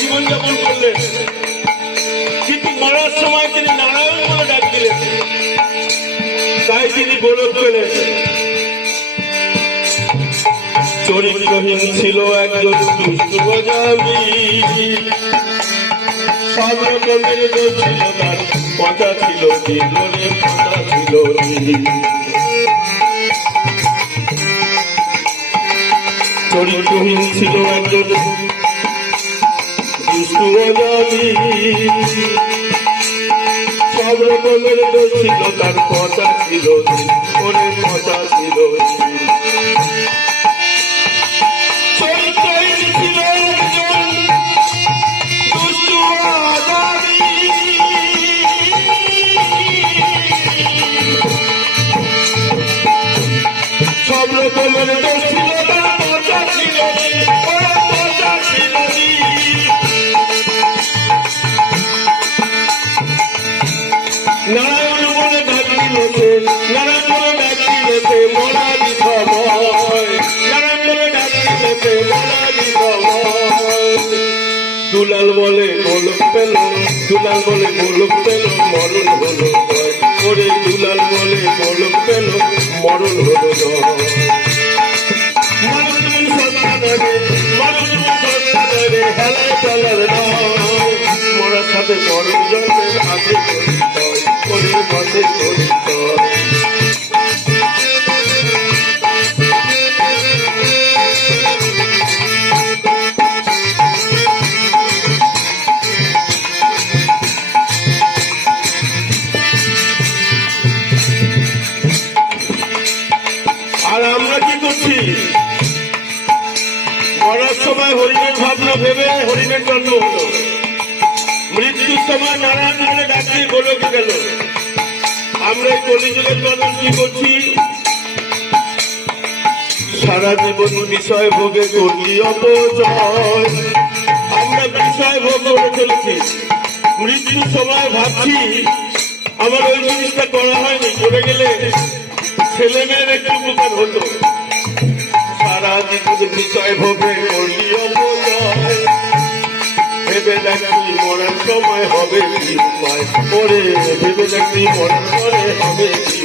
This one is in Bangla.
জীবনযাপন করলেন, কিন্তু মরার সময় তিনি নারায়ণ বলে ডাক দিলেন, তাই তিনি গোলক পেলেন। চরিত্রহীন ছিল একজন দুষ্ট গজামি, সব রকমের দোষ ছিল তার, কথা ছিল জীবনে কথা ছিল। চরিত্রহীন ছিল একজন দুষ্ট গজামি, সব রকমের দোষ ছিল তার, কথা ছিল জীবনে কথা ছিল। সব রকমের দোষ ছিল তার, কথা ছিল কথা ছিল। নারায়ণ বলে ডাকিলেছে, নারায়ণ বলে ডাকিলেছে মরারি সময়, নারায়ণ বলে ডাকিলেছে মরারি সময়। দুলাল বলে গোলক পেল, দুলাল বলে গোলক পেল, মরণ হলো ওরে। দুলাল বলে গোলক পেল, মরণ হলো হেলায় চলার নয়, মরার সাথে মরণ জন্মের আগে করে বসে পরিচয়। আর আমরা কি করছি? মরার সময় হরিণের ভাবনা ভেবে হরিণের জন্ম হলো, মৃত্যুর সময় নারায়ণ বলে ডাকি গোলকে গেল। আমরা এই কলিযুগের মানুষ কি করছি? সারা জীবন বিষয় ভোগে করছি অপচয়, আমরা বিষয় ভোগ করে চলেছি। মৃত্যুর সময় ভাবছি আমার ওই জিনিসটা করা হয়নি, করে গেলে ছেলে মেয়ের একটু উপকার হতো। সারা জীবন বিষয় ভোগে করলি অপচয়, ভেবে দেখি মরার সময় হবে কি উপায়, পরে ভেবে দেখি মরার পরে হবে কি